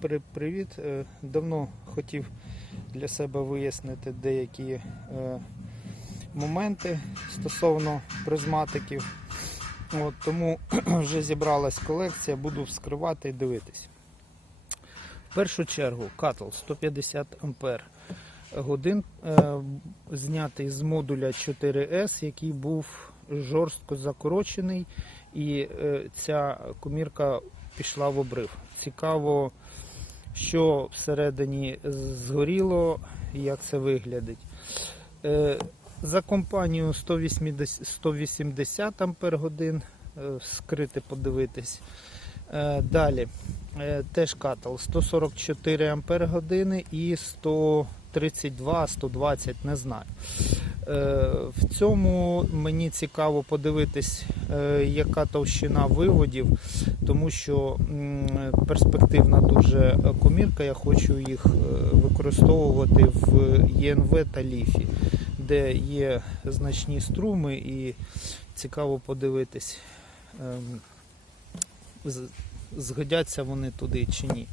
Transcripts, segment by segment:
При- Привіт. Е, Давно хотів для себе вияснити деякі е, моменти стосовно призматиків. От, тому вже зібралась колекція, буду вскривати і дивитись. В першу чергу катл 150 ампер годин, е, знятий з модуля 4S, який був жорстко закорочений, і ця комірка пішла в обрив. Цікаво, що всередині згоріло, і як це виглядить. Е, За компанію 180, 180 ампер годин скрити, подивитись. Е, Далі е, теж катал 144 ампер години і 132, 120, не знаю. Е, В цьому мені цікаво подивитись, е, яка товщина виводів, тому що перспективна дуже комірка, я хочу їх е, використовувати в ЄНВ та ліфі, де є значні струми і цікаво подивитись, ем, згодяться вони туди чи ні.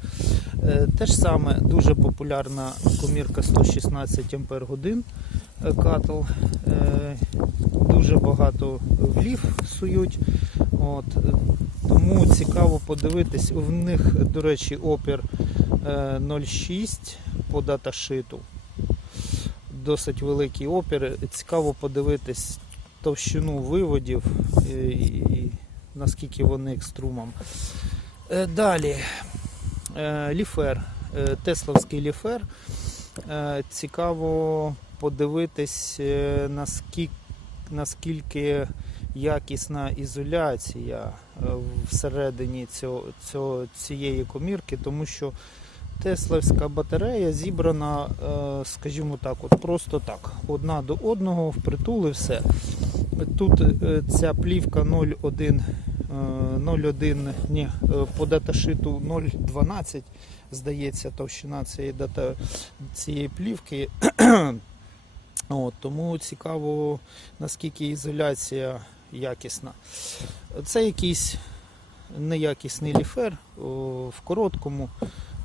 Те ж саме дуже популярна комірка 116 Ампер годин катл. Е, Дуже багато в ліф сують. От. е, Тому цікаво подивитись. В них, до речі, опір е, 0,6 по даташиту. Досить великий опір. Цікаво подивитись товщину виводів е, і наскільки вони к струмам. Е, Далі Е, ліфер, е, тесловський ліфер. Е, Цікаво подивитись, е, наскільки, наскільки якісна ізоляція е, всередині цього, цього, цієї комірки, тому що тесловська батарея зібрана, е, скажімо так, от просто так, одна до одного, впритул і все. Тут ця плівка 0,1 е, 0,1, ні, по даташиту 0,12, здається, товщина цієї, дата, цієї плівки. От, тому цікаво, наскільки ізоляція якісна. Це якийсь неякісний ліфер о, в короткому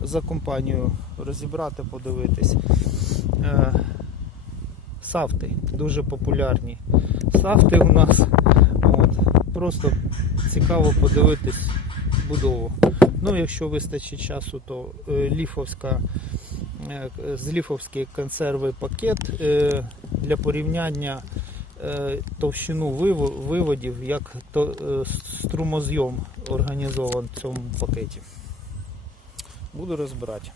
за компанію розібрати, подивитись. Е, Сафти дуже популярні. Сафти у нас. От, просто цікаво подивитись будову. Ну, якщо вистачить часу, то е, ліфовська, е, з консерви пакет е, для порівняння е, товщину виводів, як струмозйом організован в цьому пакеті. Буду розбирати.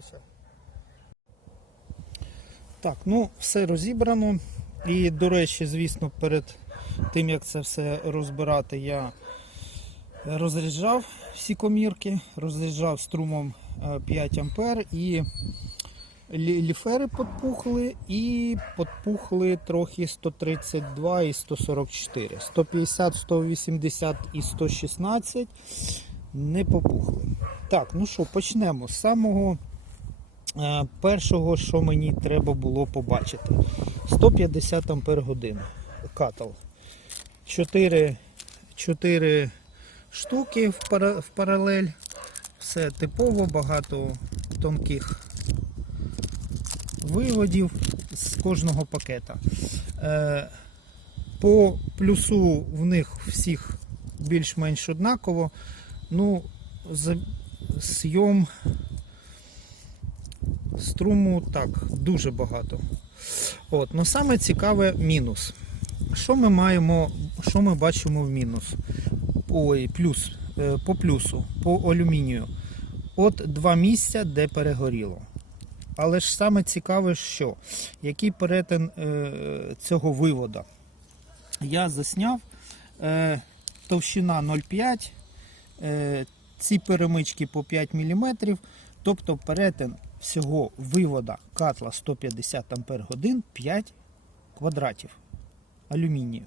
Все. Так, ну все розібрано. І, до речі, звісно, перед тим як це все розбирати, я розряджав всі комірки, розряджав струмом е, 5 ампер і ліфери подпухли і подпухли трохи 132 і 144. 150, 180 і 116 не попухли. Так, ну що, почнемо з самого е, першого, що мені треба було побачити. 150 ампер годин. Катал. 4, 4 штуки в, пара, в паралель. Все типово, багато тонких виводів з кожного пакета. Е, по плюсу в них всіх більш-менш однаково. Ну, зйом струму так, дуже багато. От, ну саме цікаве мінус. Що ми маємо, що ми бачимо в мінус? Ой, плюс, е, по плюсу, по алюмінію. От два місця, де перегоріло. Але ж саме цікаве, що який перетин е, цього вивода. Я засняв е, товщина 0,5, е, ці перемички по 5 мм, тобто перетин всього вивода катла 150 Ампер годин 5 квадратів алюмінію.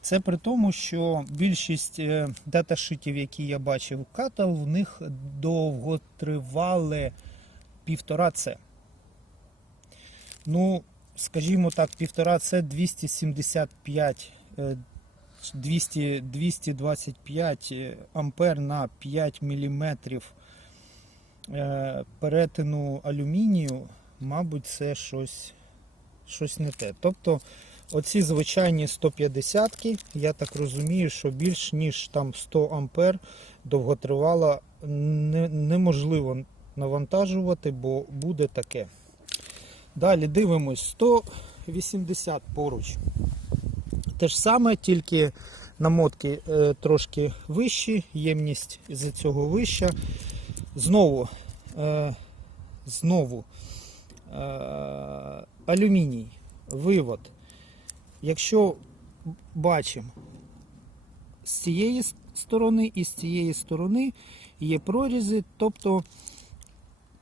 Це при тому, що більшість е, даташитів, які я бачив, катал, в них довготривале півтора С. Ну, скажімо так, півтора С 275 е, 200, 225 ампер на 5 мм перетину алюмінію, мабуть, це щось, щось не те. Тобто, оці звичайні 150-ки, я так розумію, що більш ніж там 100 ампер довготривало не, неможливо навантажувати, бо буде таке. Далі дивимось 180 поруч. Те ж саме, тільки намотки е, трошки вищі, ємність з цього вища. Знову, е, знову е, алюміній, вивод. Якщо бачимо з цієї сторони і з цієї сторони є прорізи, тобто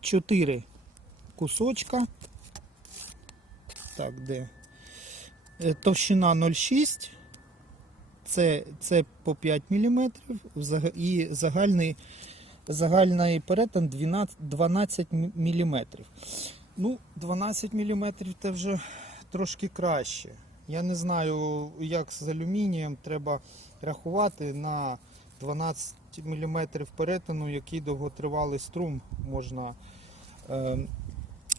4 кусочка. Так, де? Е, Товщина 0,6, це, це по 5 мм і загальний, загальний перетин 12, 12 мм. Ну, 12 мм це вже трошки краще. Я не знаю, як з алюмінієм треба рахувати на 12 мм перетину, який довготривалий струм можна е,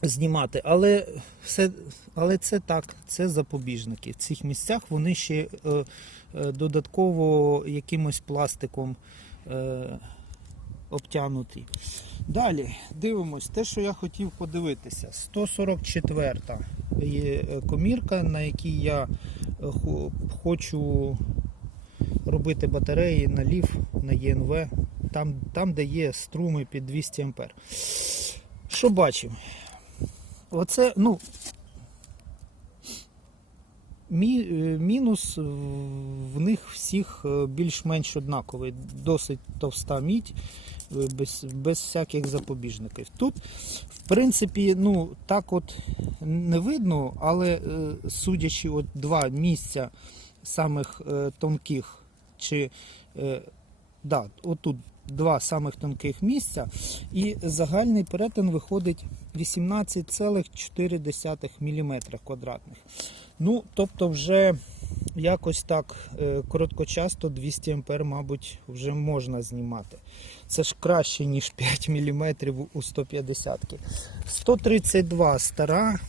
знімати. Але, все, але це так, це запобіжники. В цих місцях вони ще е, е, додатково якимось пластиком е, обтянуті. Далі дивимось те, що я хотів подивитися. 144 є е, комірка, на якій я е, хочу робити батареї на лів, на ЄНВ, там, там де є струми під 200 А. Що бачимо? Оце, ну. Мі, е, мінус в них всіх більш-менш однаковий. Досить товста мідь, без, без всяких запобіжників. Тут, в принципі, ну, так от не видно, але е, судячи от два місця самих е, тонких, чи е, да, отут два самих тонких місця, і загальний перетин виходить 18,4 мм квадратних. Ну, тобто, вже якось так е, короткочасто 200 ампер, мабуть, вже можна знімати. Це ж краще, ніж 5 мм у 150 -ки. 132 стара.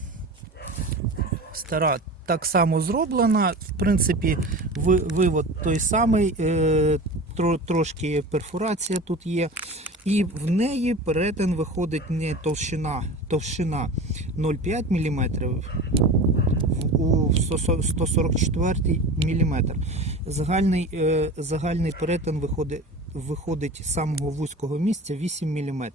Стара так само зроблена. В принципі, вивод той самий, е, трошки перфорація тут є. І в неї перетин виходить не товщина, товщина 0,5 мм, у 144 мм. Загальний, е, загальний перетин виходить, виходить з самого вузького місця 8 мм.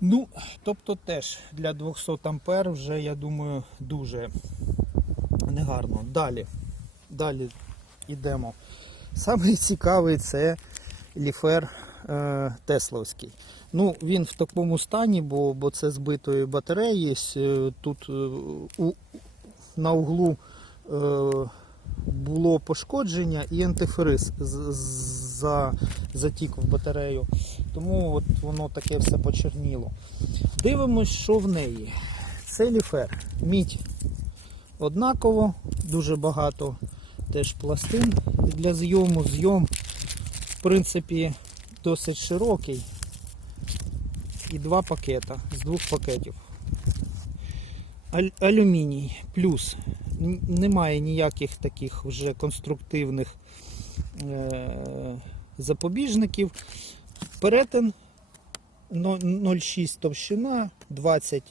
Ну, тобто теж для 200 ампер вже, я думаю, дуже негарно. Далі. Далі йдемо. Саме цікавий це ліфер е, Тесловський. Ну, він в такому стані, бо, бо це збитої батареї. Е, Тут е, на углу е, було пошкодження і антифриз затік в батарею. Тому от воно таке все почерніло. Дивимось, що в неї. Це ліфер. Мідь однаково, дуже багато теж пластин для зйому. Зйом, в принципі, досить широкий. І два пакета з двох пакетів. Аль- алюміній плюс. Немає ніяких таких вже конструктивних е- запобіжників. Перетин 0,6 товщина, 20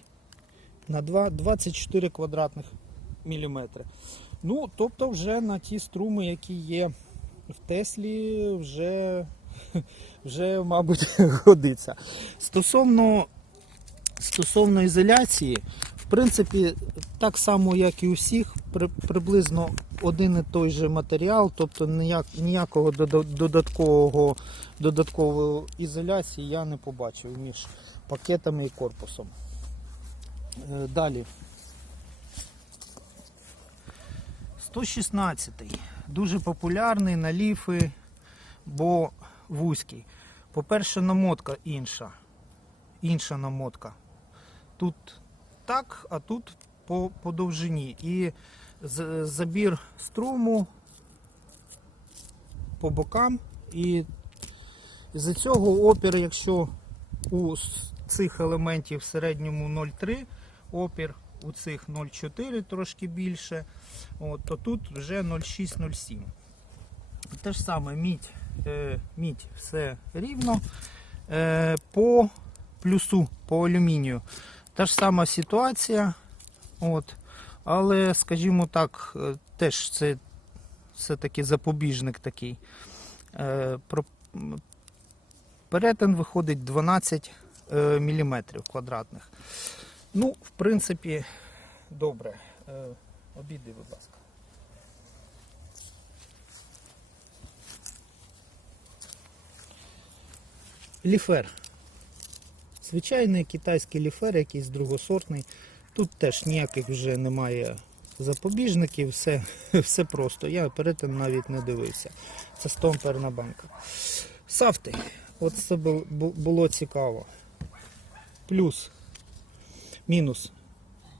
на 2, 24 квадратних міліметри. Ну, тобто, вже на ті струми, які є в Теслі, вже, вже мабуть, годиться. Стосовно, стосовно ізоляції, принципі, так само, як і у всіх, при, приблизно один і той же матеріал, тобто ніяк, ніякого додаткового, додаткової ізоляції я не побачив між пакетами і корпусом. Е, Далі. 116. дуже популярний на ліфи, бо вузький. По-перше, намотка інша. Інша намотка. Тут так, а тут по, по довжині. І забір струму по бокам. І з-за цього опір, якщо у цих елементів в середньому 0,3 опір, у цих 0,4 трошки більше, от, то тут вже 0,6-0,7. Те ж саме мідь, е, мідь все рівно. Е, по плюсу, по алюмінію. Та ж сама ситуація. От. Але, скажімо так, е, теж це все-таки запобіжник такий. Е, про, перетин виходить 12 е, мм квадратних. Ну, в принципі, добре. Е, обіди, будь ласка. Ліфер. Звичайний китайський ліфер, якийсь другосортний. Тут теж ніяких вже немає запобіжників, все, все просто. Я перетин навіть не дивився. Це 100 амперна банка. Сафти. От це бу- бу- було цікаво. Плюс, мінус.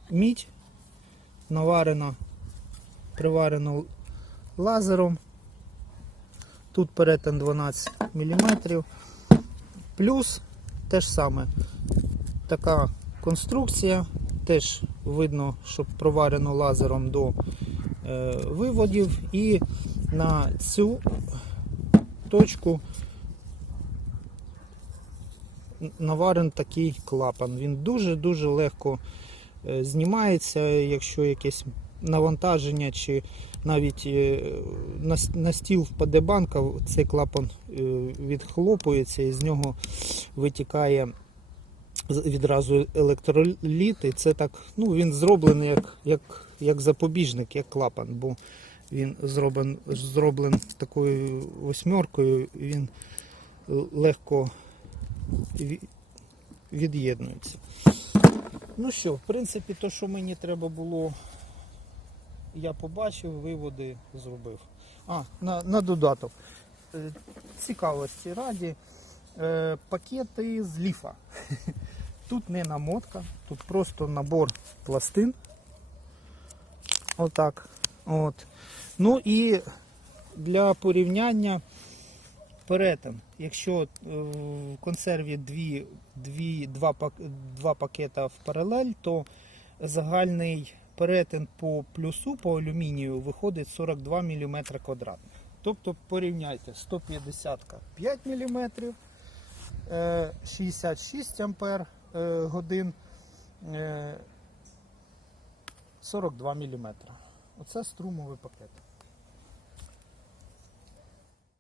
Мідь наварено, приварено лазером. Тут перетин 12 мм. Плюс те ж саме. Така конструкція. Теж видно, що проварено лазером до е, виводів. І на цю точку наварен такий клапан. Він дуже-дуже легко е, знімається, якщо якесь навантаження чи навіть е, на, стіл впаде банка, цей клапан е, відхлопується і з нього витікає відразу електроліт. І це так, ну він зроблений як, як, як запобіжник, як клапан, бо він зроблен, зроблен такою восьмеркою, він легко від'єднується. Ну що, в принципі, то, що мені треба було, я побачив, виводи зробив. А, на, на додаток. Е, Цікавості раді. Е, пакети з ліфа. Тут не намотка, тут просто набор пластин. Отак. От. Ну і для порівняння перетин. Якщо е, в консерві дві, дві, два, два пакета в паралель, то загальний перетин по плюсу по алюмінію виходить 42 мм квадратних. Тобто порівняйте 150 5 мм, е, 66 ампер е, годин, е, 42 мм. Оце струмовий пакет.